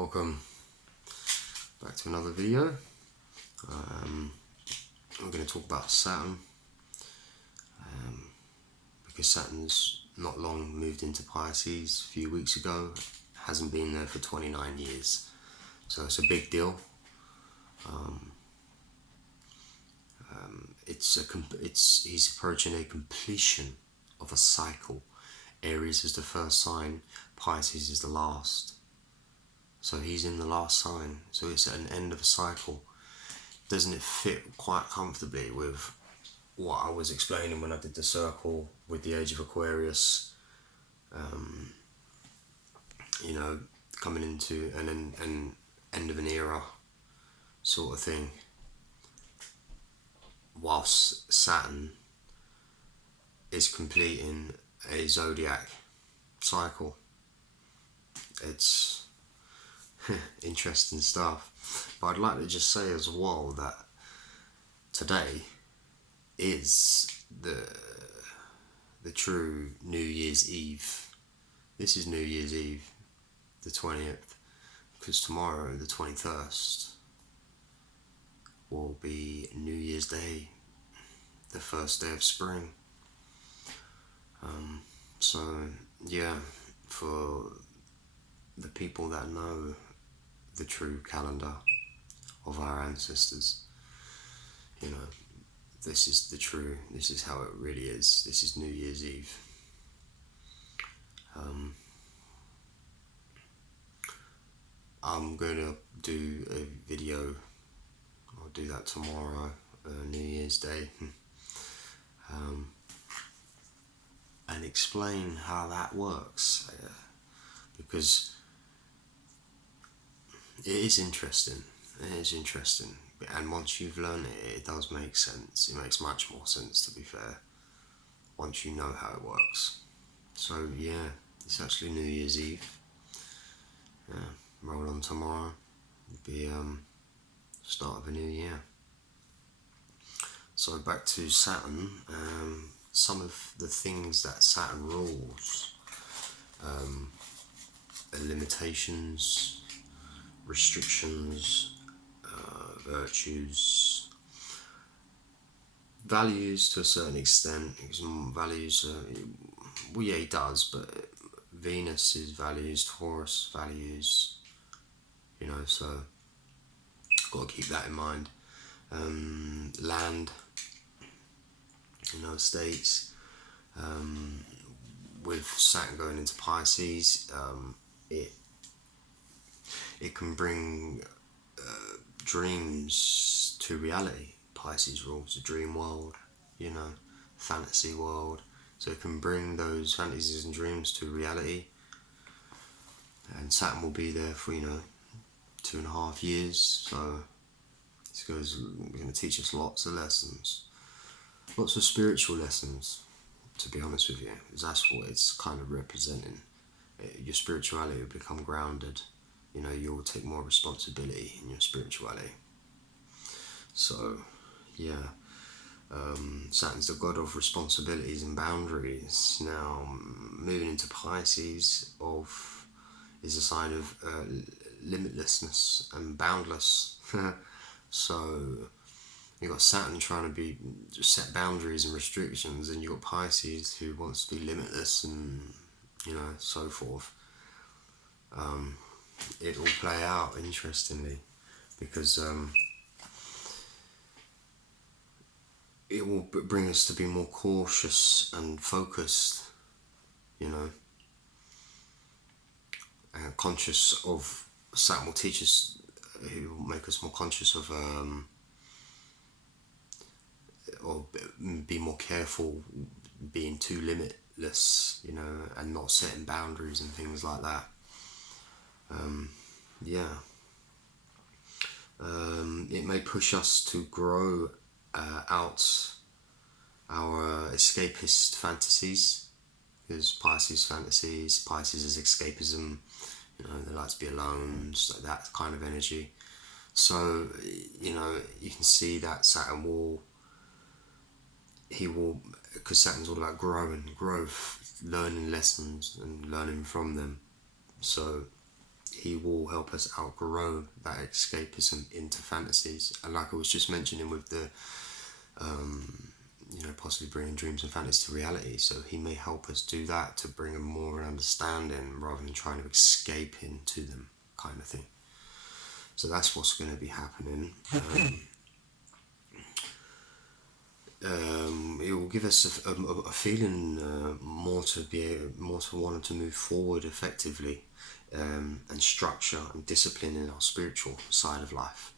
Welcome back to another video. I'm going to talk about Saturn because Saturn's not long moved into Pisces a few weeks ago. Hasn't been there for 29 years, so it's a big deal. He's approaching a completion of a cycle. Aries is the first sign, Pisces is the last. So he's in the last sign, so it's at an end of a cycle. Doesn't it fit quite comfortably with what I was explaining when I did the circle with the age of Aquarius? Coming into an end of an era sort of thing, whilst Saturn is completing a zodiac cycle. It's interesting stuff. But I'd like to just say as well that today is the true New Year's Eve. This is New Year's Eve, the 20th, because tomorrow, the 21st, will be New Year's Day, the first day of spring. For the people that know the true calendar of our ancestors, this is how it really is. This is New Year's Eve. I'm going to do a video, I'll do that tomorrow, New Year's Day, and explain how that works, because it is interesting, and once you've learned it, it does make sense. It makes much more sense, to be fair, once you know how it works. So yeah, it's actually New Year's Eve. Roll on tomorrow, it'll be start of a new year. So back to Saturn, some of the things that Saturn rules, limitations, restrictions, virtues, values to a certain extent. Values, he does, but Venus is values, Taurus values, so got to keep that in mind. Land, estates, with Saturn going into Pisces, it can bring dreams to reality. Pisces rules the dream world, fantasy world, so it can bring those fantasies and dreams to reality. And Saturn will be there for 2.5 years, so it's going to teach us lots of lessons, lots of spiritual lessons, to be honest with you, because that's what it's kind of representing. Your spirituality will become grounded, you'll take more responsibility in your spirituality. So yeah, Saturn's the god of responsibilities and boundaries. Now, moving into Pisces is a sign of limitlessness and boundless. So you've got Saturn trying to set boundaries and restrictions, and you've got Pisces who wants to be limitless and so forth. It will play out interestingly, because it will bring us to be more cautious and focused, and conscious of. Saturn will teach us, he will make us more conscious of, or be more careful being too limitless, and not setting boundaries and things like that. It may push us to grow out our escapist fantasies, because Pisces is escapism, they like to be alone, so that kind of energy. So, you can see that Saturn will, because Saturn's all about growth, learning lessons and learning from them. So he will help us outgrow that escapism into fantasies. And like I was just mentioning with the, possibly bringing dreams and fantasies to reality. So he may help us do that to bring a more understanding rather than trying to escape into them, kind of thing. So that's what's going to be happening. It will give us a feeling more to want to move forward effectively, and structure and discipline in our spiritual side of life.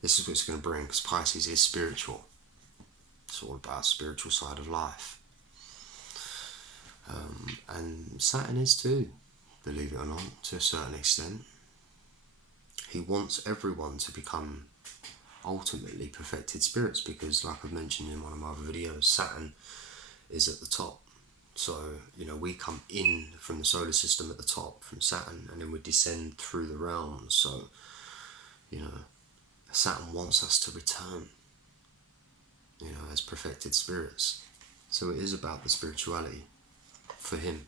This is what it's going to bring, because Pisces is spiritual. It's all about spiritual side of life, and Saturn is too, believe it or not, to a certain extent. He wants everyone to become ultimately perfected spirits, because like I've mentioned in one of my other videos, Saturn is at the top. So we come in from the solar system at the top from Saturn, and then we descend through the realms. So Saturn wants us to return as perfected spirits. So it is about the spirituality for him,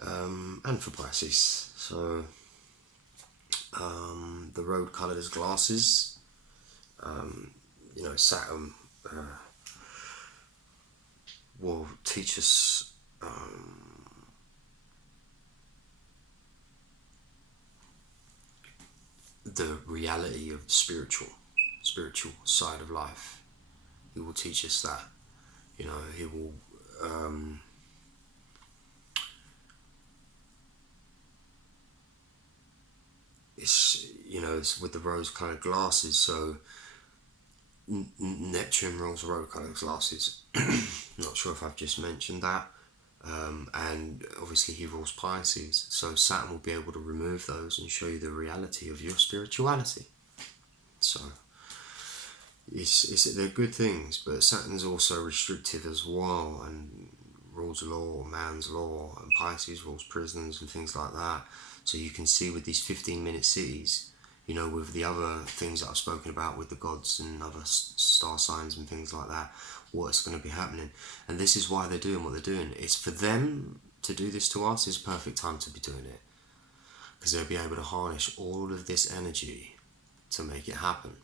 and for Pisces. So the road coloured as glasses. Saturn will teach us the reality of the spiritual side of life. He will teach us that. He will it's with the rose-coloured glasses. So Neptune rules rose-coloured glasses. Not sure if I've just mentioned that. And obviously he rules Pisces. So Saturn will be able to remove those and show you the reality of your spirituality. So they're good things, but Saturn's also restrictive as well, and rules law, man's law, and Pisces rules prisons and things like that. So you can see with these 15-minute cities, with the other things that I've spoken about with the gods and other star signs and things like that, what's going to be happening. And this is why they're doing what they're doing. It's for them to do this to us is a perfect time to be doing it, because they'll be able to harness all of this energy to make it happen.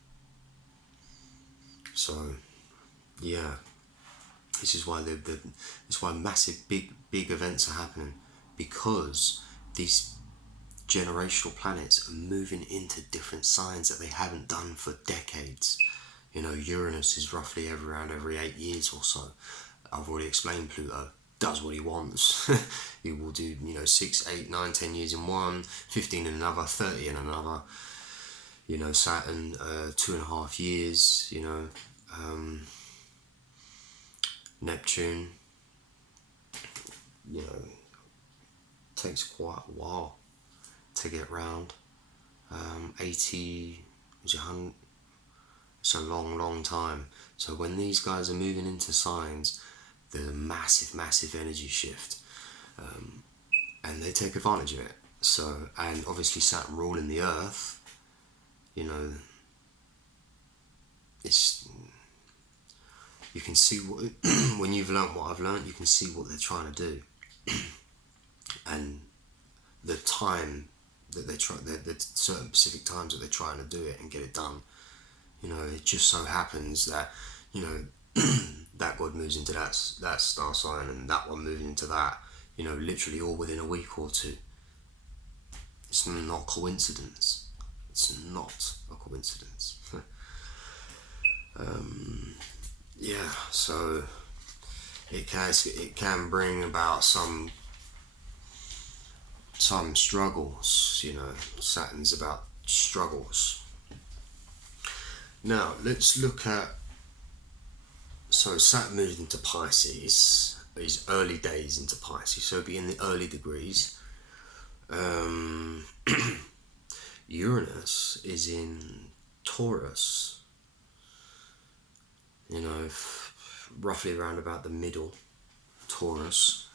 So yeah, this is why it's why massive big events are happening, because these generational planets are moving into different signs that they haven't done for decades. Uranus is roughly around every 8 years or so. I've already explained Pluto does what he wants. He will do 6, 8, 9, 10 years in one, 15 in another, 30 in another. Saturn 2.5 years. Neptune takes quite a while to get round. 80 is 100. It's a long time. So when these guys are moving into signs, there's a massive energy shift, and they take advantage of it. So, and obviously Saturn ruling the Earth, it's, you can see what when you've learnt what I've learnt, you can see what they're trying to do, and the time that they try, the certain specific times that they're trying to do it and get it done. It just so happens that that god moves into that star sign, and that one moving into that. Literally all within a week or two. It's not coincidence. It's not a coincidence. Yeah, so it can bring about some struggles. Saturn's about struggles. Now let's look at, so Saturn moved into Pisces, his early days into Pisces, so it'll be in the early degrees. Uranus is in Taurus, roughly around about the middle, Taurus.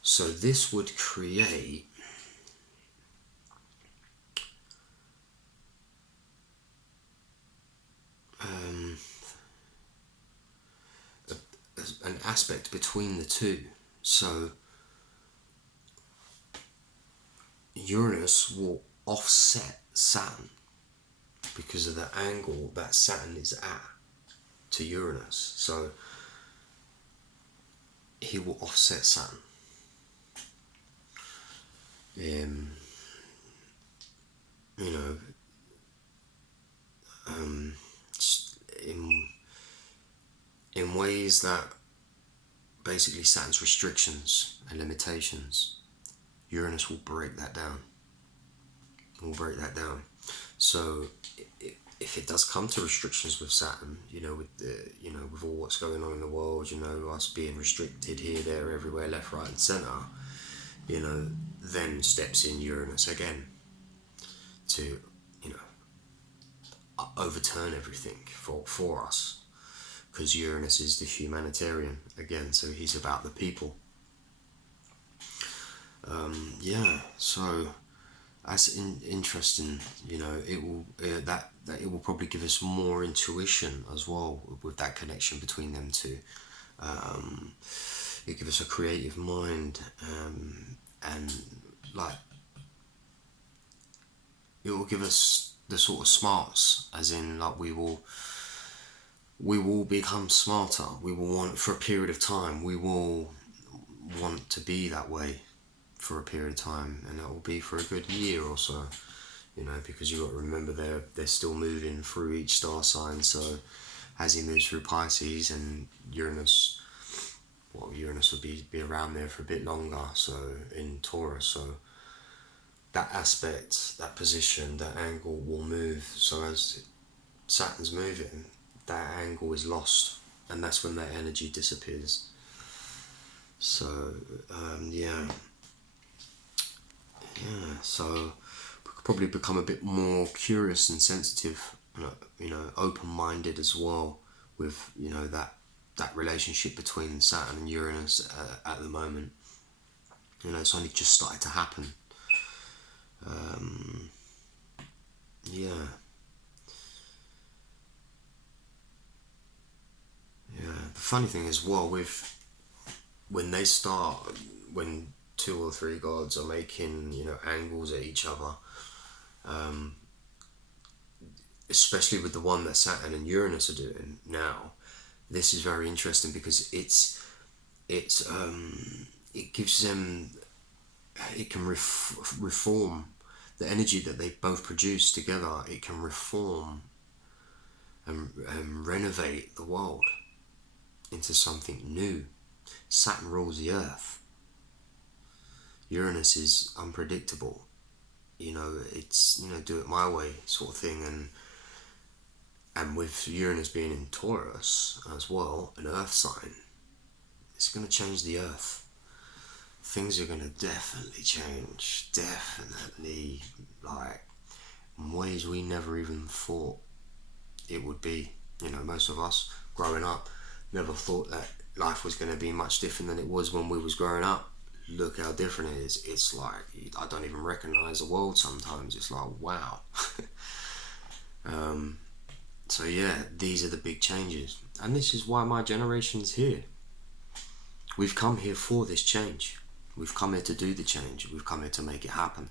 So this would create an aspect between the two. So Uranus will offset Saturn because of the angle that Saturn is at to Uranus. So he will offset Saturn. You know, in ways that basically Saturn's restrictions and limitations, Uranus will break that down. So if it does come to restrictions with Saturn, with all what's going on in the world, us being restricted here, there, everywhere, left, right, and centre, then steps in Uranus again to, overturn everything for us, because Uranus is the humanitarian again, so he's about the people. So that's interesting. It will that it will probably give us more intuition as well with that connection between them two. It gives us a creative mind, and like it will give us the sort of smarts, as in like we will become smarter. We will want, for a period of time, we will want to be that way for a period of time, and that will be for a good year or so, because you've got to remember they're still moving through each star sign. So as he moves through Pisces, and Uranus will be around there for a bit longer, so in Taurus, so that aspect, that position, that angle will move. So as Saturn's moving, that angle is lost, and that's when that energy disappears. So so we could probably become a bit more curious and sensitive, open-minded as well, with that relationship between Saturn and Uranus at the moment. It's only just started to happen. The funny thing is, well, when two or three gods are making angles at each other, especially with the one that Saturn and Uranus are doing now, this is very interesting, because it gives them, it can reform the energy that they both produce together. It can reform and renovate the world into something new. Saturn rules the earth. Uranus is unpredictable. It's do it my way sort of thing, and with Uranus being in Taurus as well, an earth sign, it's going to change the earth. Things are going to definitely change, like in ways we never even thought it would be. Most of us growing up never thought that life was going to be much different than it was when we was growing up. Look how different it is. It's like I don't even recognise the world sometimes. It's like, wow. So yeah, these are the big changes, and this is why my generation's here. We've come here for this change. We've come here to do the change. We've come here to make it happen.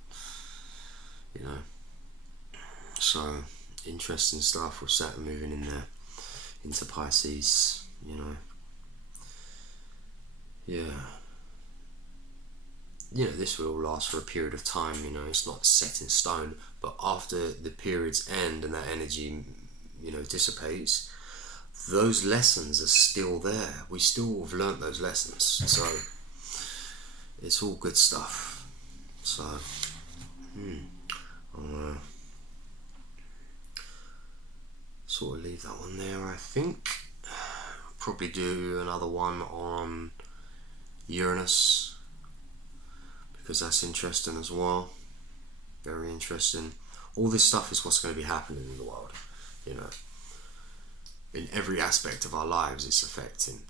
So interesting stuff with Saturn moving in there into Pisces. This will last for a period of time. It's not set in stone, but after the period's end and that energy dissipates, those lessons are still there. We still have learnt those lessons, so it's all good stuff. So I'll sort of leave that one there. I think probably do another one on Uranus, because that's interesting as well. Very interesting. All this stuff is what's going to be happening in the world. In every aspect of our lives, it's affecting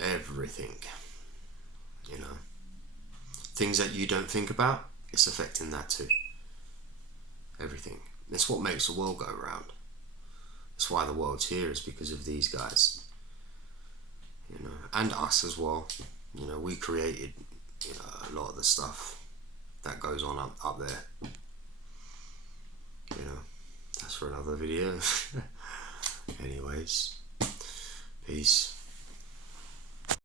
everything. Things that you don't think about, it's affecting that too. Everything. That's what makes the world go round. That's why the world's here, is because of these guys. And us as well. We created a lot of the stuff that goes on up there. You know, that's for another video. Anyways, peace.